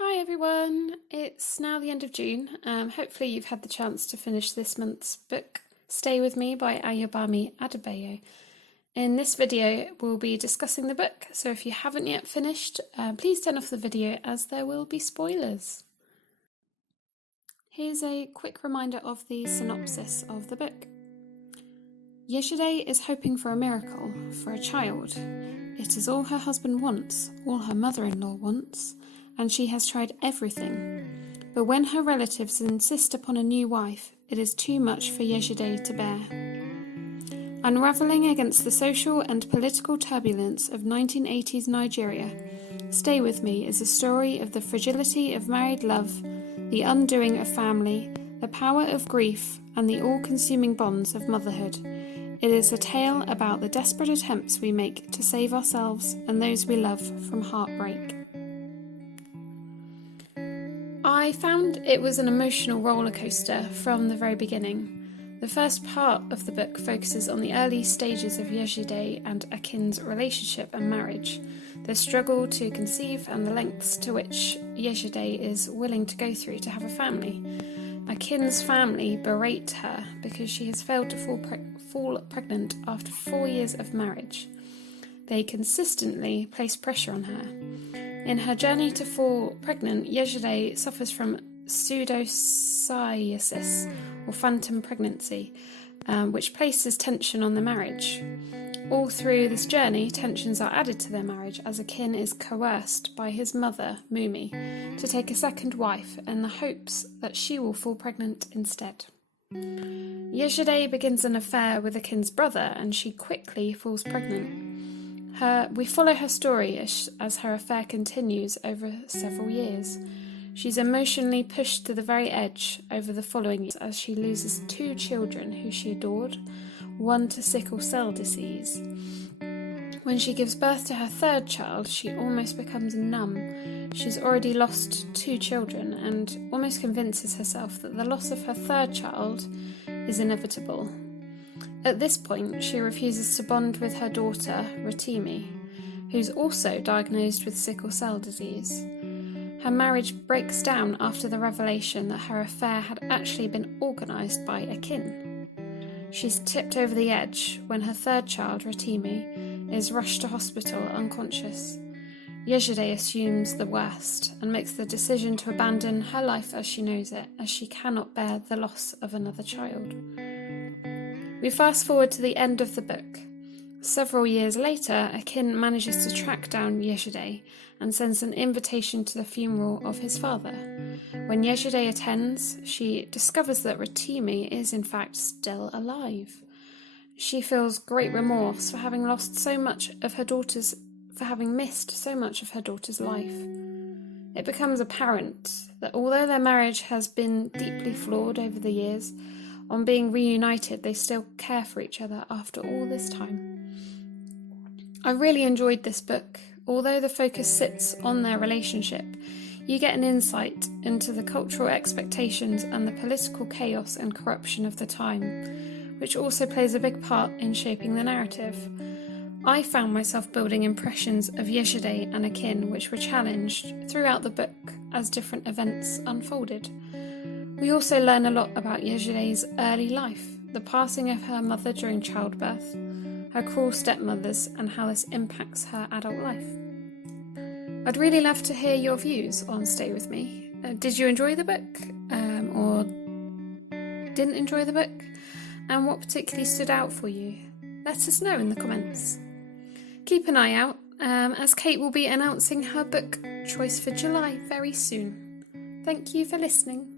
Hi everyone, it's now the end of June. Hopefully you've had the chance to finish this month's book, Stay With Me by Ayobami Adebayo. In this video we'll be discussing the book, so if you haven't yet finished, please turn off the video as there will be spoilers. Here's a quick reminder of the synopsis of the book. Yesterday is hoping for a miracle, for a child. It is all her husband wants, all her mother-in-law wants, and she has tried everything. But when her relatives insist upon a new wife, it is too much for Yesterday to bear. Unravelling against the social and political turbulence of 1980s Nigeria, Stay With Me is a story of the fragility of married love, the undoing of family, the power of grief, and the all-consuming bonds of motherhood. It is a tale about the desperate attempts we make to save ourselves and those we love from heartbreak. I found it was an emotional roller coaster from the very beginning. The first part of the book focuses on the early stages of Yesterday and Akin's relationship and marriage, their struggle to conceive and the lengths to which Yesterday is willing to go through to have a family. Akin's family berate her because she has failed to fall pregnant after 4 years of marriage. They consistently place pressure on her. In her journey to fall pregnant, Yesterday suffers from pseudocyesis, or phantom pregnancy, which places tension on the marriage. All through this journey, tensions are added to their marriage as Akin is coerced by his mother, Mumi, to take a second wife in the hopes that she will fall pregnant instead. Yesterday begins an affair with Akin's brother and she quickly falls pregnant. We follow her story as her affair continues over several years. She's emotionally pushed to the very edge over the following years as she loses 2 children who she adored, one to sickle cell disease. When she gives birth to her 3rd child, she almost becomes numb. She's already lost 2 children and almost convinces herself that the loss of her 3rd child is inevitable. At this point, she refuses to bond with her daughter, Rotimi, who's also diagnosed with sickle cell disease. Her marriage breaks down after the revelation that her affair had actually been organised by Akin. She's tipped over the edge when her 3rd child, Rotimi, is rushed to hospital unconscious. Yesterday assumes the worst and makes the decision to abandon her life as she knows it, as she cannot bear the loss of another child. We fast forward to the end of the book. Several years later, Akin manages to track down Yesterday and sends an invitation to the funeral of his father. When Yesterday attends, she discovers that Rotimi is in fact still alive. She feels great remorse for having missed so much of her daughter's life. It becomes apparent that although their marriage has been deeply flawed over the years, on being reunited, they still care for each other after all this time. I really enjoyed this book. Although the focus sits on their relationship, you get an insight into the cultural expectations and the political chaos and corruption of the time, which also plays a big part in shaping the narrative. I found myself building impressions of Yesterday and Akin which were challenged throughout the book as different events unfolded. We also learn a lot about Yesterday's early life, the passing of her mother during childbirth, her cruel stepmothers, and how this impacts her adult life. I'd really love to hear your views on Stay With Me. Did you enjoy the book? Or didn't enjoy the book? And what particularly stood out for you? Let us know in the comments. Keep an eye out, as Kate will be announcing her book choice for July very soon. Thank you for listening.